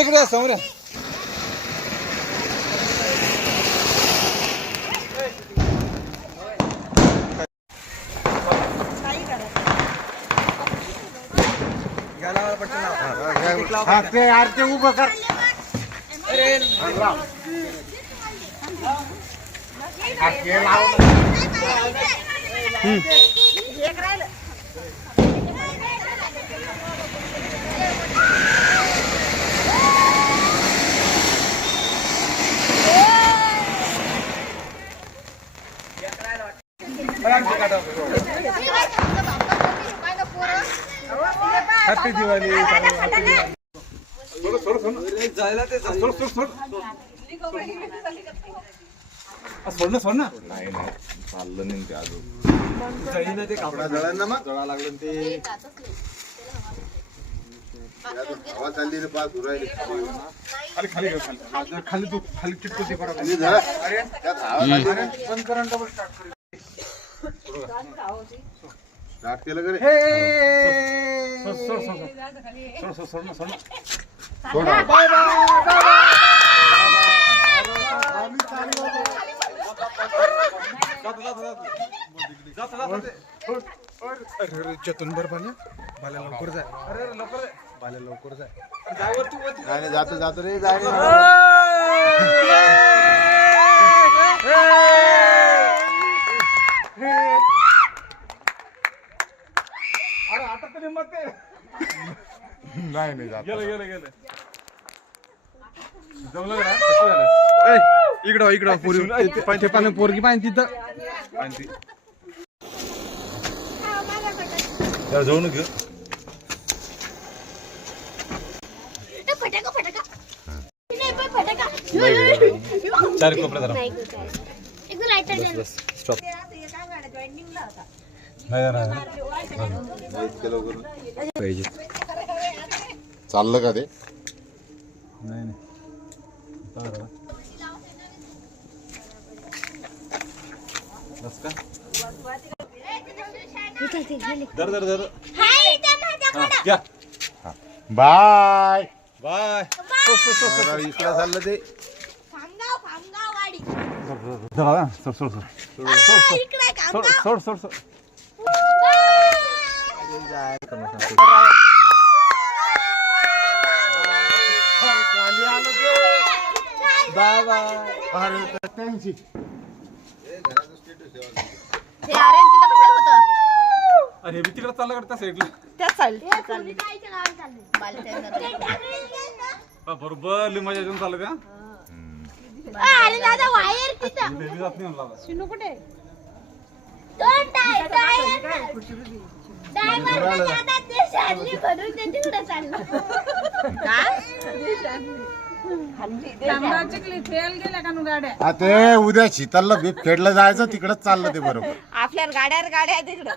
इकडे समोर ते आरती उभं कर. हॅपी दिवाळी. जायला ते सोड ना. नाही चाललं नाही ते अजून जाईना ते कापडा जळांना मग जळा लागलं ते हवा चालली रे पास उरायली खाली खाली खाली तू खाली चिटकू ते करा खाली जरा अरे त्यात हवा चालली रे बंद करा डबल स्टार्ट कर स्टार्ट केलं करे सोड बाय बाय जतन बर बाल्या लवकर जाय. अरे लवकर बाल्या लवकर जाय. जाय जातो जातो रे जाय. अरे आता तरी मत नाही जात. गेलं जमलं ना. इकडं पोरगी पाहिजे तिथं जाऊन घेऊ. चार कोपऱ्या जरा स्टॉप. पाहिजे चाललं का ते. नाही बाय बाय. इकडे चाललं ते सोड. अरे मी तिकडे चालला का त्या साईडला बरोबर मजा येऊन चाललं का. ते उद्या शीतलला बीप खेळलं जायचं तिकडच चाललं ते बरोबर. आपल्या गाड्या तिकडं